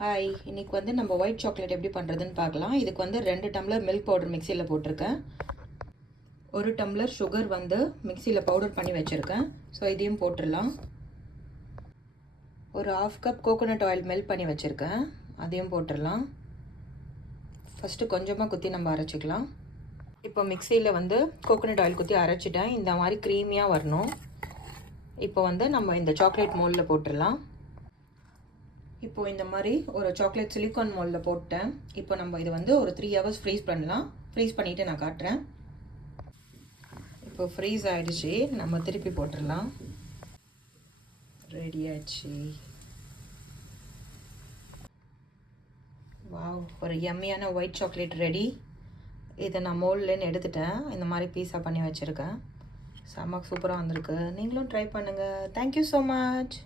Hi, இன்றைக்கி வந்து நம்ம ஒயிட் சாக்லேட் எப்படி பண்ணுறதுன்னு பார்க்கலாம். இதுக்கு வந்து 2 டம்ளர் மில்க் பவுடர் மிக்சியில் போட்டிருக்கேன். 1 டம்ளர் சுகர் வந்து மிக்சியில் பவுடர் பண்ணி வச்சுருக்கேன். ஸோ இதையும் போட்டுடலாம். ஒரு 1/2 கப் கோகோனட் ஆயில் மெல்ட் பண்ணி வச்சுருக்கேன், அதையும் போட்டுடலாம். ஃபஸ்ட்டு கொஞ்சமாக குத்தி நம்ம அரைச்சிக்கலாம். இப்போ மிக்சியில் வந்து கோகோனட் ஆயில் குத்தி அரைச்சிட்டேன். இந்த மாதிரி க்ரீமியாக வரணும். இப்போ வந்து நம்ம இந்த சாக்லேட் மோல்டில் போட்டுடலாம். இப்போது இந்த மாதிரி ஒரு சாக்லேட் சிலிக்கான் மோல்டில் போட்டேன். இப்போ நம்ம இது வந்து ஒரு 3 ஹவர்ஸ் ஃப்ரீஸ் பண்ணலாம். ஃப்ரீஸ் பண்ணிவிட்டு நான் காட்டுறேன். இப்போ ஃப்ரீஸ் ஆகிடுச்சு, நம்ம திருப்பி போட்டுடலாம். ரெடி ஆயிடுச்சு. வாவ், ஒரு யம்மியான ஒயிட் சாக்லேட் ரெடி. இதை நான் மோல்ட்லேருந்து எடுத்துட்டேன். இந்த மாதிரி பீஸாக பண்ணி வச்சுருக்கேன். செம்ம சூப்பராக வந்திருக்கு. நீங்களும் ட்ரை பண்ணுங்கள். Thank you so much.